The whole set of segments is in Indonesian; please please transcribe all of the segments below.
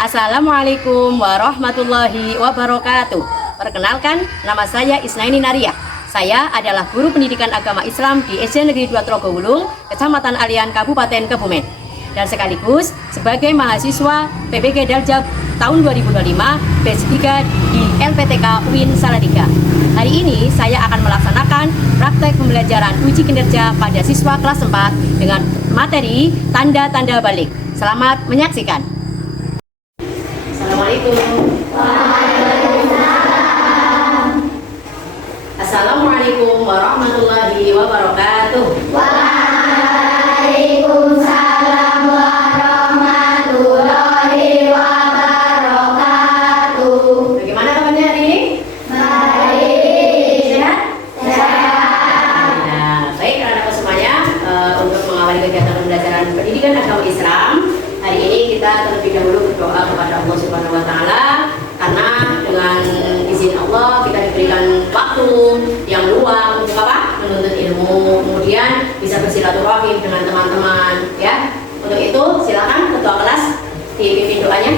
Assalamualaikum warahmatullahi wabarakatuh. Perkenalkan, nama saya Isnaini Nariyah. Saya adalah guru pendidikan agama Islam di SD Negeri 2 Trogowulung, Kecamatan Alian, Kabupaten Kebumen. Dan sekaligus sebagai mahasiswa PBG Daljab tahun 2025 batch 3 di LPTK UIN Salatiga. Hari ini saya akan melaksanakan praktek pembelajaran uji kinerja pada siswa kelas 4 dengan materi tanda-tanda balik. Selamat menyaksikan. Assalamualaikum. Waalaikumsalam. Assalamualaikum warahmatullahi wabarakatuh. Waalaikumsalam warahmatullahi wabarakatuh. Bagaimana kabarnya hari ini? Baik. Sehat? Sehat. Nah, baik anak-anak semuanya, untuk mengawali kegiatan pembelajaran pendidikan agama Islam, hari ini kita terlebih dahulu berdoa kepada Allah Subhanahu wa taala, karena dengan izin Allah kita diberikan waktu yang luang untuk apa? Menuntut ilmu, kemudian bisa bersilaturahim dengan teman-teman, ya. Untuk itu silakan ketua kelas dipimpin doanya.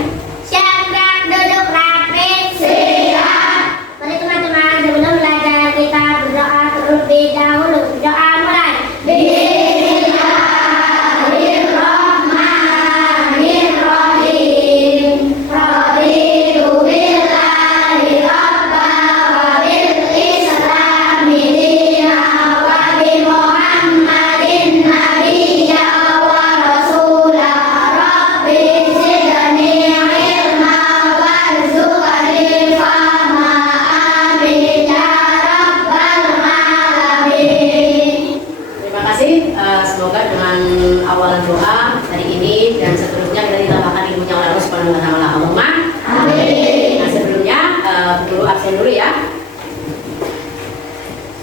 Siap, duduk rapi. Siap. Mari teman-teman, sebelum belajar kita berdoa terlebih dahulu. Doa mulai. Bismillahirrahmanirrahim. Raditu billahi rabban wa bil islami dinan wa bi Muhammadin nabiyya wa rasulah. Rabbi zidni ilma warzuqni fahma. Amin ya rabbal alamin. Terima kasih. Semoga dengan awalan doa hari ini dan seterusnya kita ditambahkan ilmunya oleh Allah Subhanahu wa taala. Allahumma Amin. Nah, sebelumnya dulu absen dulu ya.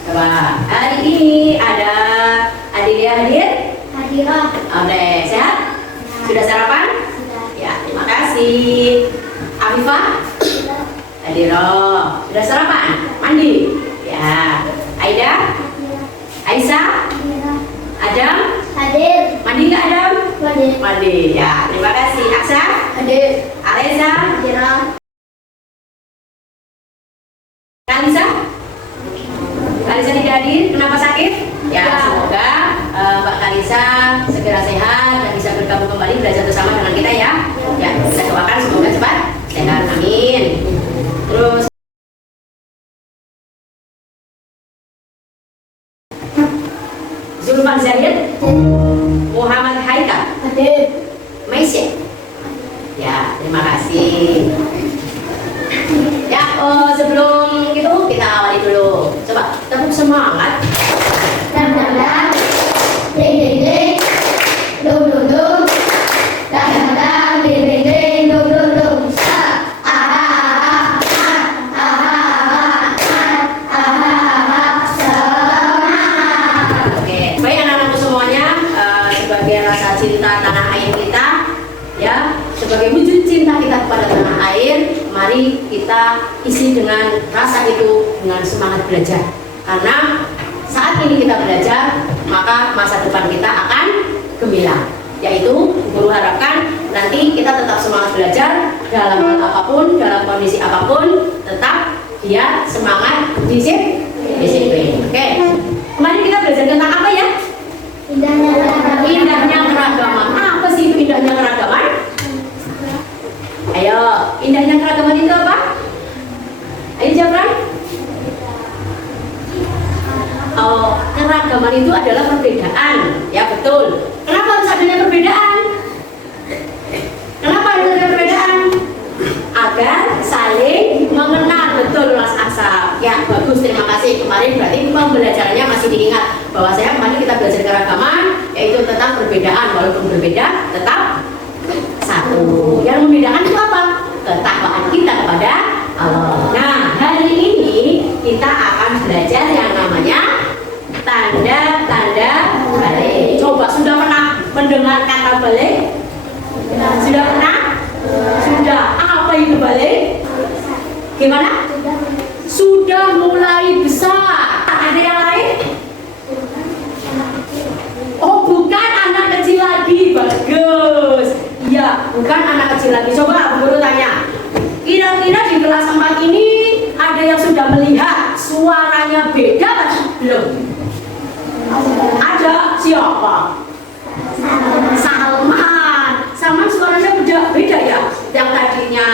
Coba hari ini ada Adilia hadir. Hadirah. Oke, sehat? Sudah sarapan? Ya, terima kasih. Afifah? Hadiroh. Sudah sarapan? Mandi? Ya. Aida? Aisyah? Adam? Hadir. Mandi nggak Adam? Hadir. Mandi. Ya, terima kasih. Aksa? Hadir. Alesa? Hadirah. Kalisa? Kalisa tidak hadir. Kenapa sakit? Ya, semoga Mbak Kalisa segera sehat dan bisa bergabung kembali belajar bersama dengan kita ya. Ya, kita doakan semoga cepat sehat. Amin. Terus Zulfan Zahid, Muhammad Haikal, Hadir. Maisya. Ya, terima kasih. Ya, sebelum itu kita awali dulu. Coba tepuk semangat. Dan dan ding ding ding. Dum dum dum. Dan dan ding ding ding. Dum dum dum. Oke, baik anak-anakku semuanya, sebagai rasa cinta tanah air kita, ya, sebagai wujud cinta kita kepada tanah air, mari kita isi dengan rasa itu dengan semangat belajar. Karena saat ini kita belajar, maka masa depan kita akan gemilang. Yaitu, guru harapkan nanti kita tetap semangat belajar dalam hal apapun, dalam kondisi apapun, tetap dia semangat disiplin. Oke, kemarin kita belajar tentang apa ya? Indahnya keragaman. Indahnya keragaman. Apa sih itu indahnya keragaman? Ayo, indahnya keragaman itu apa? Ayo jawab. Oh, keragaman itu adalah perbedaan. Ya betul. Kenapa harus adanya perbedaan? Kenapa harus ada perbedaan? Agar saling mengenal. Betul Mas Aksa. Ya bagus, terima kasih. Kemarin berarti pembelajarannya masih diingat bahwa saya kemarin kita belajar keragaman, yaitu tentang perbedaan. Walaupun berbeda, tetap satu. Yang membedakan itu apa? Ketakwaan kita kepada Allah. Nah, hari ini kita akan belajar yang namanya tanda-tanda balik. Coba sudah pernah mendengar kata balik? Sudah pernah? Sudah. Apa itu balik? Gimana? Sudah mulai besar. Ada yang lain? Oh, bukan anak kecil lagi. Bagus. Iya, bukan anak kecil lagi. Coba guru sudah melihat suaranya beda atau belum? Ada siapa? Salman. Salman suaranya beda ya. Yang tadinya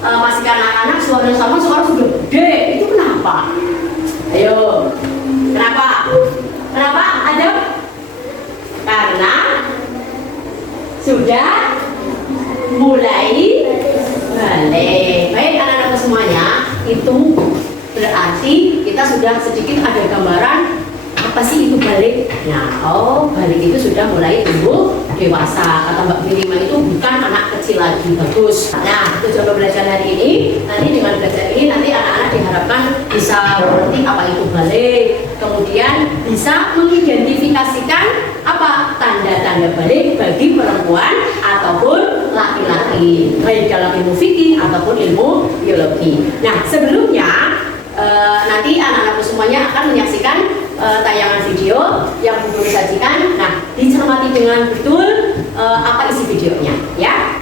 masih anak-anak suaranya Salman sekarang sudah gede. Itu kenapa? Ayo. Kenapa? Kenapa? Ada? Karena sudah mulai balik. Baik anak-anak semuanya, itu berarti kita sudah sedikit ada gambaran apa sih itu balik. Nah, balik itu sudah mulai tumbuh dewasa. Kata Mbak Firima itu bukan anak kecil lagi. Bagus. Nah, itu coba belajar hari ini. Nanti dengan belajar ini nanti anak-anak diharapkan bisa mengerti apa itu balik. Kemudian bisa mengidentifikasikan apa tanda-tanda balik bagi perempuan ataupun laki-laki, baik dalam ilmu fikih ataupun ilmu biologi. Nah, sebelumnya nanti anak-anakku semuanya akan menyaksikan tayangan video yang Bu Guru sajikan. Nah, dicermati dengan betul apa isi videonya, ya.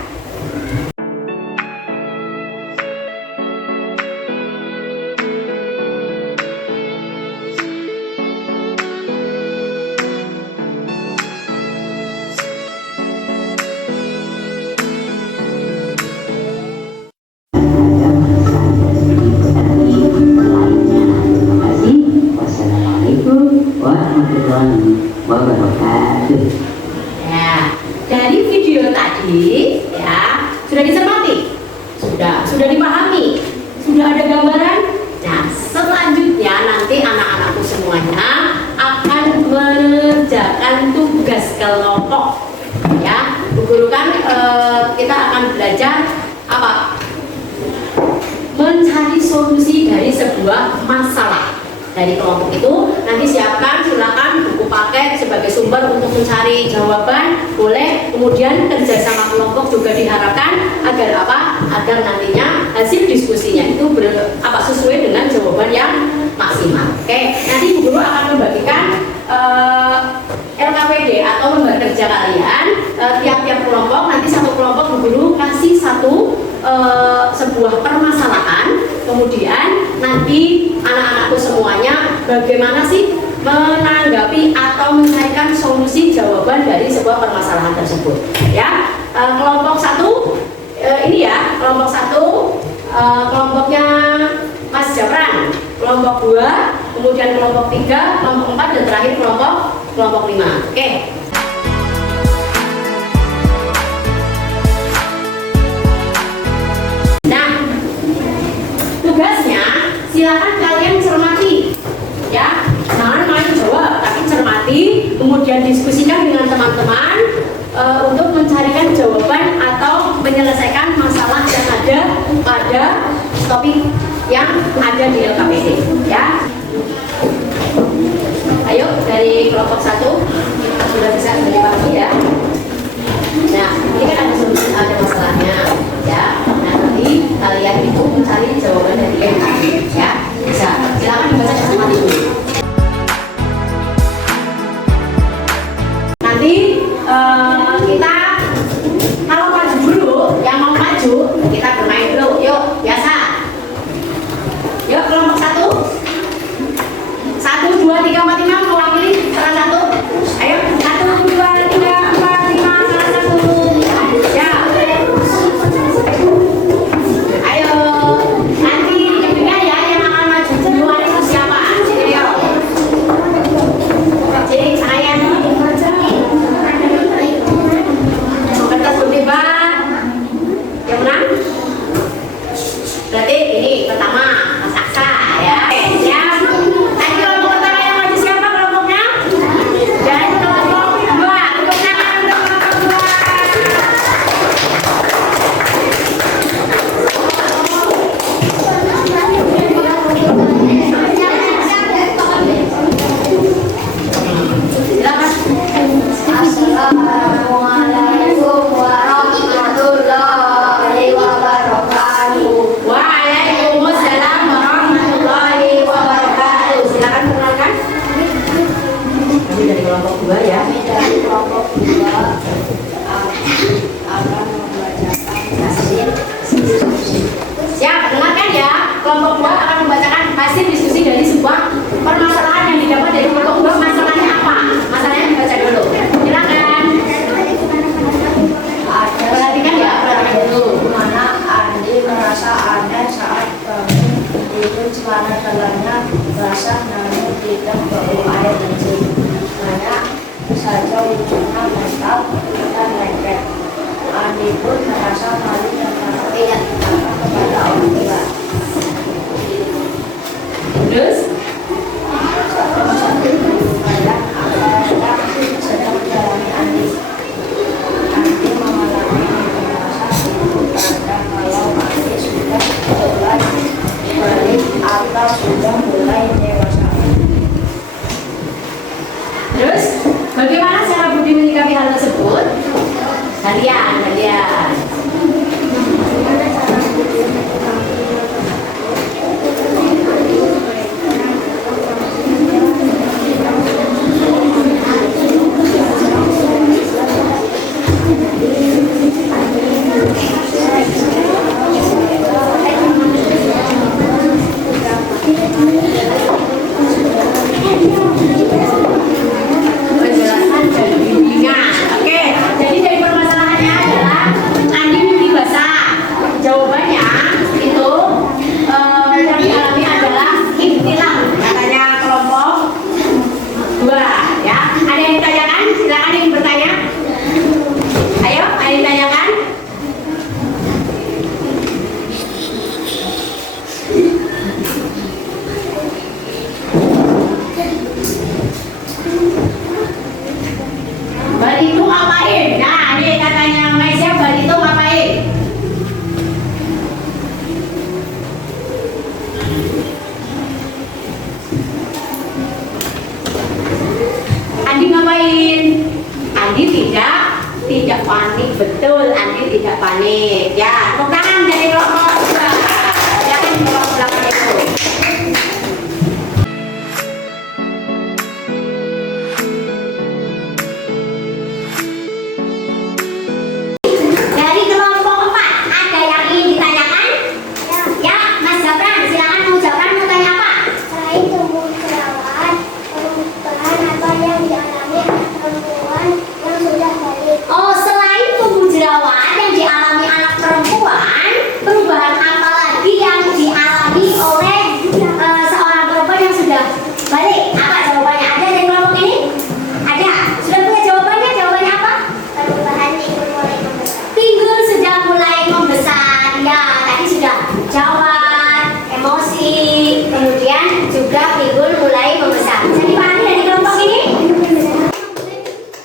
Dari video tadi ya sudah dicermati, sudah dipahami, sudah ada gambaran. Nah, selanjutnya nanti anak-anakku semuanya akan mengerjakan tugas kelompok. Ya, Bu Guru kan kita akan belajar apa? Mencari solusi dari sebuah masalah. Dari kelompok itu nanti siapkan, silakan buku paket sebagai sumber untuk mencari jawaban, boleh. Kemudian kerjasama kelompok juga diharapkan agar apa? Agar nantinya hasil diskusinya itu sesuai dengan jawaban yang maksimal. Oke, nanti Bu Guru akan membagikan LKPD atau lembar kerja kalian tiap-tiap kelompok. Nanti satu kelompok Bu Guru kasih sebuah permasalahan. Kemudian nanti anak-anakku semuanya bagaimana sih menanggapi atau mencarikan solusi jawaban dari sebuah permasalahan tersebut. Ya, kelompok satu ini ya, kelompok satu kelompoknya Mas Japran, kelompok 2, kemudian kelompok 3, kelompok 4 dan terakhir kelompok 5. Oke. Tugasnya silakan kalian cermati, ya, jangan main jawab, tapi cermati, kemudian diskusikan dengan teman-teman untuk mencarikan jawaban atau menyelesaikan masalah yang ada pada topik yang ada di LKPD, ya. Ayo dari kelompok 1 sudah bisa dipahami ya. Nah, ini kan ada masalahnya, ya. Nah, nanti kalian itu mencari jawaban dari yang tadi, ya. Bisa, silakan dibaca bersama dulu. Nanti kita kalau maju dulu, yang mau maju kita bermain dulu, yuk, biasa. Yuk, kelompok 1 1, 2, 3, 4, 5 mewakili salah satu. Ayo, 1, 2, 3, 4, 5 salah satu. Ya. Ayo, nanti dengar ya yang akan maju duluan itu siapa? Sini yuk. Sini saya. Kertas berdebat. Yang menang? Berarti ini pertama Mas Aksa ya. Siap. Tadi kelompok pertama yang maju siapa kelompoknya? Dan kelompok 2. Tepuk tangan untuk kelompok 2. Assalamualaikum warahmatullahi wabarakatuh. Waalaikumsalam warahmatullahi wabarakatuh. Silakan perkenalkan. Kami dari kelompok 2 ya. Dari kelompok 2 akan membacakan hasil. Siap, dengarkan ya. Kelompok 2 akan membacakan gantian. Menjelaskan dari bimbingan. Oke, jadi dari permasalahannya adalah Andi mimpi basah. Jawabannya itu yang dialami adalah ikhtilam, katanya kelompok 2 ya. Ada yang ditanyakan? Silakan yang bertanya. Ayo, ada yang ditanyakan? Barito ngapain? Nah, ini katanya Maisha, Barito ngapain? Andi ngapain? Andi tidak panik, betul. Andi tidak panik. Ya, tepuk tangan dari kelompok 2. Jangan kelompok belakang itu. Dari kelompok 4 ada yang ingin ditanyakan? Ya, Mas Gibran, silakan mengucapkan mau tanya apa? Selain tumbuh jerawat, perubahan apa yang dialami anak perempuan yang sudah balik? Oh, selain tumbuh jerawat yang dialami anak perempuan, perubahan apa lagi yang dialami oleh seorang perempuan yang sudah balik? Apa jawabannya? Ada dari kelompok ini? Ada? Sudah punya jawabannya? Jawabannya apa? Perubahan pinggul mulai membesar. Pinggul sudah mulai membesar. Ya, tadi sudah jawab, emosi, kemudian juga pinggul mulai membesar. Bisa dipahami dari kelompok ini?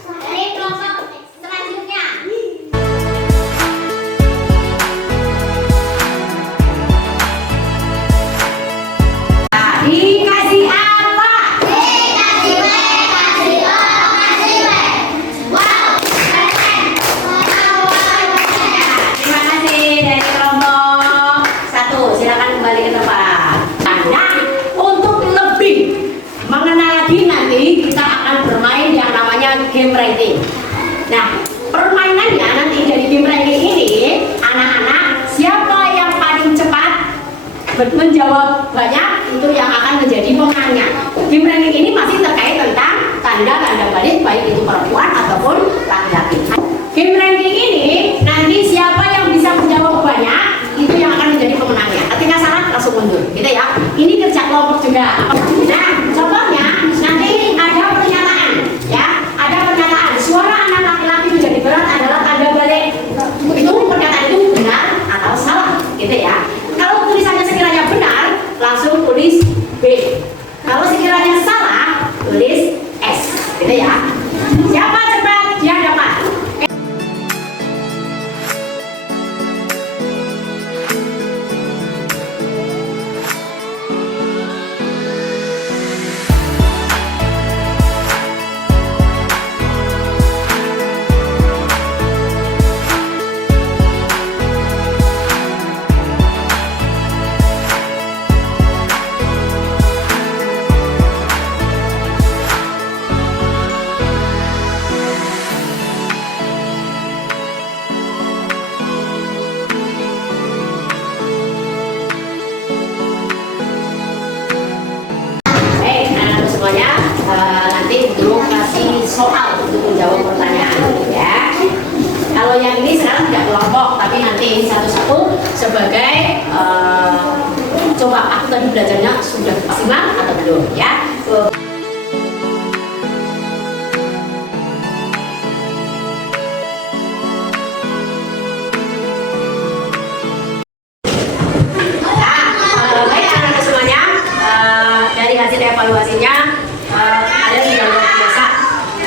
Dari kelompok selanjutnya. Nah, dikasih apa? Kasih W, kasih O, kasih W. Wow, keren. Terima kasih dari kelompok 1. Silakan kembali ke tempat. Nah, untuk lebih mengenal lagi nanti kita akan bermain yang namanya game ranking. Nah, permainannya nanti dari game ranking ini, anak-anak siapa yang paling cepat menjawab banyak itu yang akan menjadi pemenangnya. Game ranking ini masih terkait tentang tanda-tanda balik baik itu perempuan ataupun laki-laki. Game ranking ini nanti siapa yang bisa menjawab banyak itu yang akan menjadi pemenangnya. Ketika salah langsung mundur, gitu ya. Ini kerja kelompok juga. Nah, contohnya nanti ada pernyataan, ya. Ada pernyataan suara anak laki-laki menjadi berat adalah tanda balik. Itu pernyataan itu benar atau salah, gitu ya. Kalau tulisannya sekiranya benar, langsung tulis B. Kalau sekiranya salah, tulis S, gitu ya. Siapa cepat dia dapat. Nanti guru kasih soal untuk menjawab pertanyaan, ya. Kalau yang ini sekarang tidak kelompok, tapi nanti ini satu-satu sebagai coba aku tadi belajarnya sudah maksimal atau belum, ya. Baik anak-anak semuanya, dari hasil evaluasinya ada yang luar biasa.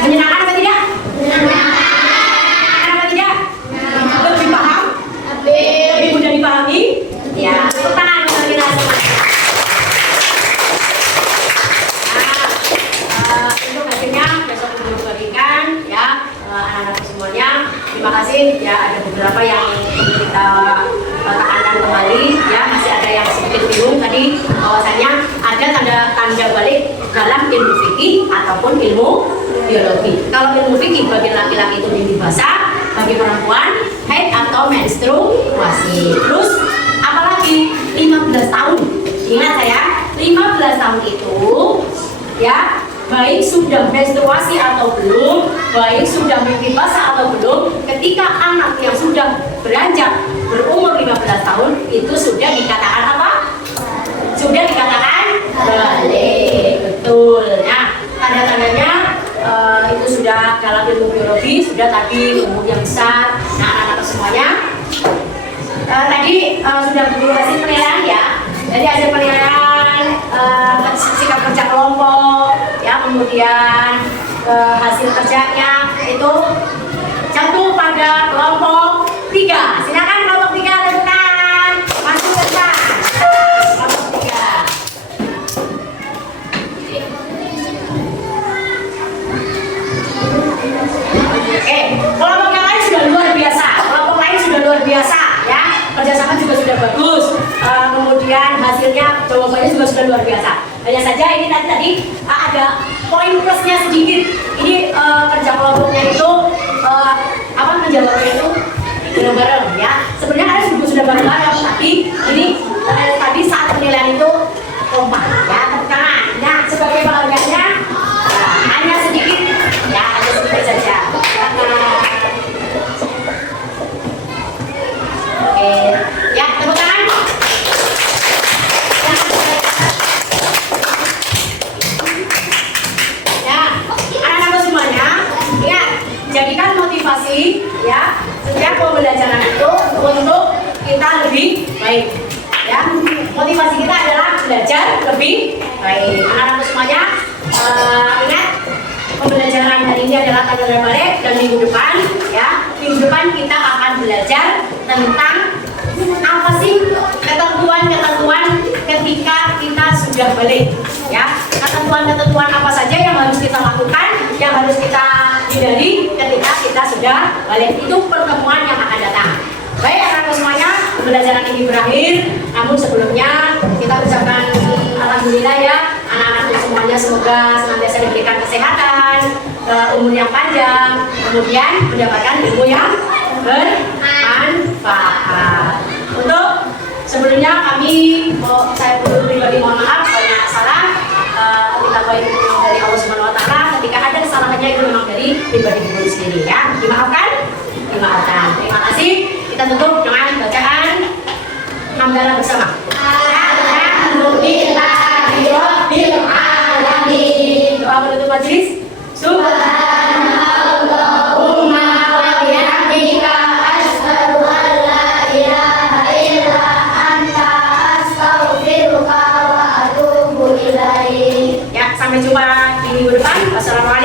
Menyenangkan apa tidak? Menyenangkan apa tidak? Lebih paham? Lebih mudah dipahami? Ya, tepuk tangan untuk kita semua. Nah, terima kasih ya, ada beberapa yang kita tekankan kembali ya, masih ada yang sedikit bingung tadi bahwasanya ada tanda balik dalam ilmu fikih ataupun ilmu biologi. Kalau ilmu fikih bagi laki-laki itu mimpi basah, bagi perempuan haid atau menstruasi. Terus apalagi 15 tahun. Ingat saya, 15 tahun itu ya, baik sudah menstruasi atau belum, baik sudah mimpi basah atau belum, ketika anak yang sudah beranjak berumur 15 tahun itu sudah dikatakan apa? Sudah dikatakan balik. Betul. Nah, tanda-tandanya itu sudah dalam ilmu biologi, sudah tadi umur yang besar. Nah, anak-anak semuanya tadi sudah hasil penilaian ya. Jadi ada penilaian sikap kerja kelompok ya, kemudian hasil kerjanya itu jatuh pada kelompok 3. Silakan kelompok 3 tegukan, masuk ke depan. Kelompok 3. Oke, kelompok yang lain sudah luar biasa. Kelompok lain sudah luar biasa ya. Kerjasama juga sudah bagus. Kemudian hasilnya jawabannya juga sudah luar biasa. Hanya saja ini tadi ada poin plusnya sedikit. Ini kerja kelompoknya itu menjawabnya itu bareng-bareng ya. Sebenarnya kalian juga sudah bareng-bareng, tapi ini tadi saat penilaian itu kompak ya, tekanan. Nah, sebagai penghargaannya hanya sedikit ya, hanya sedikit saja. Oke, ya tepuk tangan. Ya, anak-anak semuanya, ya jadikan motivasi ya setiap pembelajaran itu untuk kita lebih baik. Ya, motivasi kita adalah belajar lebih baik. Anak-anak semuanya, ingat pembelajaran hari ini adalah tanda balik, dan minggu depan ya, minggu depan kita akan belajar tentang apa sih ketentuan-ketentuan ketika kita sudah balik ya. Ketentuan-ketentuan apa saja yang harus kita lakukan, yang harus kita hindari ketika kita sudah balik. Itu pertemuan yang akan datang. Baik anak-anak semuanya, pembelajaran ini berakhir. Namun sebelumnya kita ucapkan alhamdulillah ya, anak-anak semuanya semoga senantiasa diberikan kesehatan, umur yang panjang, kemudian mendapatkan ilmu yang bermanfaat. Untuk sebelumnya saya pribadi mohon maaf banyak salah. Ketika baik itu memang dari Allah Subhanahu Wa Taala, ketika ada kesalahannya itu memang dari pribadi diri sendiri ya. Dimaafkan? Dimaafkan. Terima kasih. Kita tutup dengan bacaan hamdalah bersama. Alhamdulillahirabbil alamin. Doa penutup majelis. Subhanallahumma wa bihamdika asyhadu an la ilaha illa anta astaghfiruka wa atubu ilaik. Ya, sampai jumpa di minggu depan. Wassalamualaikum.